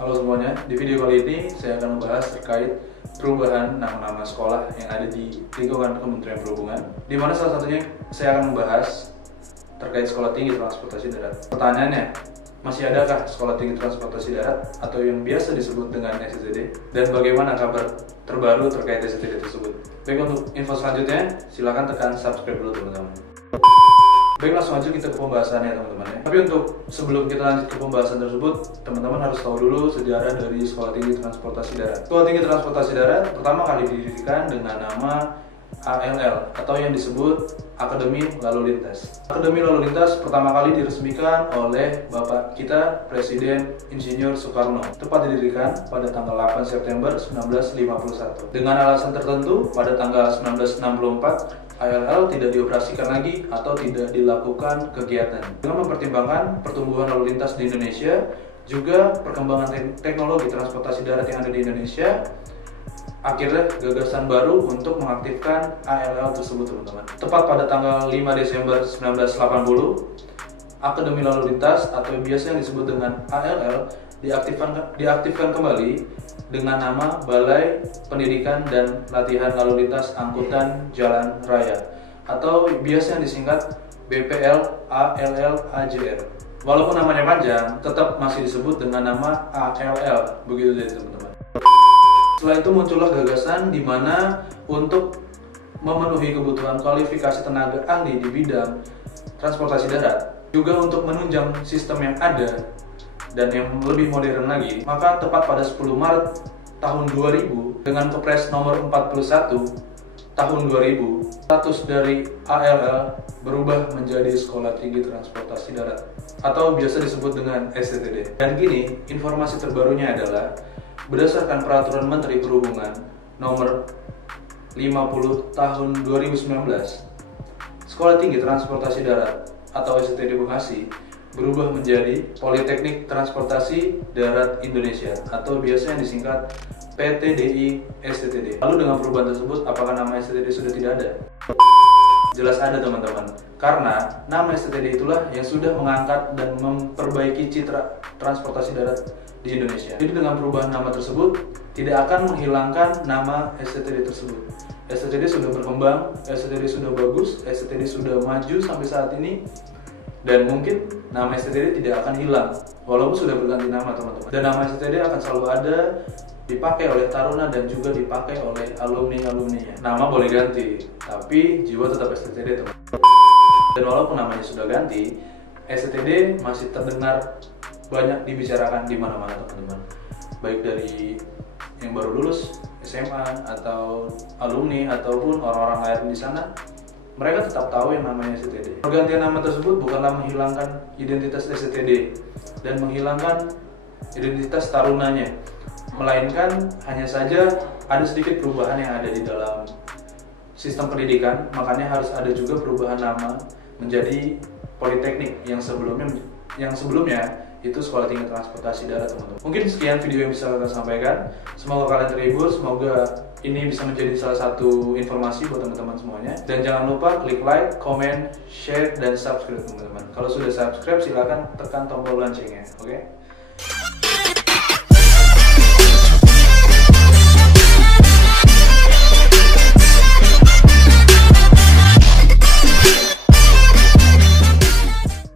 Halo semuanya, di video kali ini saya akan membahas terkait perubahan nama-nama sekolah yang ada di lingkungan Kementerian Perhubungan, di mana salah satunya saya akan membahas terkait Sekolah Tinggi Transportasi Darat. Pertanyaannya, masih adakah Sekolah Tinggi Transportasi Darat atau yang biasa disebut dengan STTD? Dan bagaimana kabar terbaru terkait STTD tersebut? Baik, untuk info selanjutnya, silakan tekan subscribe dulu teman-teman. Baik, langsung aja kita ke pembahasannya teman-teman ya. Tapi untuk sebelum kita lanjut ke pembahasan tersebut, teman-teman harus tahu dulu sejarah dari Sekolah Tinggi Transportasi Darat. Sekolah Tinggi Transportasi Darat pertama kali didirikan dengan nama ALL atau yang disebut Akademi Lalu Lintas. Akademi Lalu Lintas pertama kali diresmikan oleh Bapak kita Presiden Insinyur Soekarno. Tepat didirikan pada tanggal 8 September 1951. Dengan alasan tertentu, pada tanggal 1964 ALL tidak dioperasikan lagi atau tidak dilakukan kegiatan. Dengan mempertimbangkan pertumbuhan lalu lintas di Indonesia, juga perkembangan teknologi transportasi darat yang ada di Indonesia, akhirnya gagasan baru untuk mengaktifkan ALL tersebut teman-teman. Tepat pada tanggal 5 Desember 1980, Akademi Lalu Lintas atau biasa yang disebut dengan ALL diaktifkan kembali dengan nama Balai Pendidikan dan Latihan Lalu Lintas Angkutan Jalan Raya atau biasa yang disingkat BPLALLAJR. Walaupun namanya panjang, tetap masih disebut dengan nama ALL. Begitu deh teman-teman. Setelah itu muncullah gagasan di mana untuk memenuhi kebutuhan kualifikasi tenaga ahli di bidang transportasi darat, juga untuk menunjang sistem yang ada dan yang lebih modern lagi, maka tepat pada 10 Maret tahun 2000 dengan Kepres nomor 41 tahun 2000, status dari ALL berubah menjadi Sekolah Tinggi Transportasi Darat atau biasa disebut dengan STTD. Dan kini informasi terbarunya adalah berdasarkan Peraturan Menteri Perhubungan nomor 50 tahun 2019, Sekolah Tinggi Transportasi Darat atau STTD Bekasi berubah menjadi Politeknik Transportasi Darat Indonesia atau biasa yang disingkat PTDI STTD. Lalu dengan perubahan tersebut, apakah nama STTD sudah tidak ada? Jelas ada teman-teman, karena nama STTD itulah yang sudah mengangkat dan memperbaiki citra transportasi darat di Indonesia. Jadi dengan perubahan nama tersebut tidak akan menghilangkan nama STTD tersebut. STTD sudah berkembang, STTD sudah bagus, STTD sudah maju sampai saat ini. Dan mungkin nama STTD tidak akan hilang walaupun sudah berganti nama teman-teman. Dan nama STTD akan selalu ada, dipakai oleh taruna dan juga dipakai oleh alumni-alumninya. Nama boleh ganti, tapi jiwa tetap STTD teman-teman. Dan walaupun namanya sudah ganti, STTD masih terdengar banyak dibicarakan di mana-mana teman-teman. Baik dari yang baru lulus SMA atau alumni ataupun orang-orang lain di sana, mereka tetap tahu yang namanya STTD. Pergantian nama tersebut bukanlah menghilangkan identitas STTD dan menghilangkan identitas tarunanya, melainkan hanya saja ada sedikit perubahan yang ada di dalam sistem pendidikan. Makanya harus ada juga perubahan nama menjadi Politeknik yang sebelumnya itu Sekolah Tinggi Transportasi Darat teman-teman. Mungkin sekian video yang bisa kita sampaikan. Semoga kalian terhibur, semoga ini bisa menjadi salah satu informasi buat teman-teman semuanya. Dan jangan lupa klik like, comment, share, dan subscribe teman-teman. Kalau sudah subscribe silahkan tekan tombol loncengnya, oke?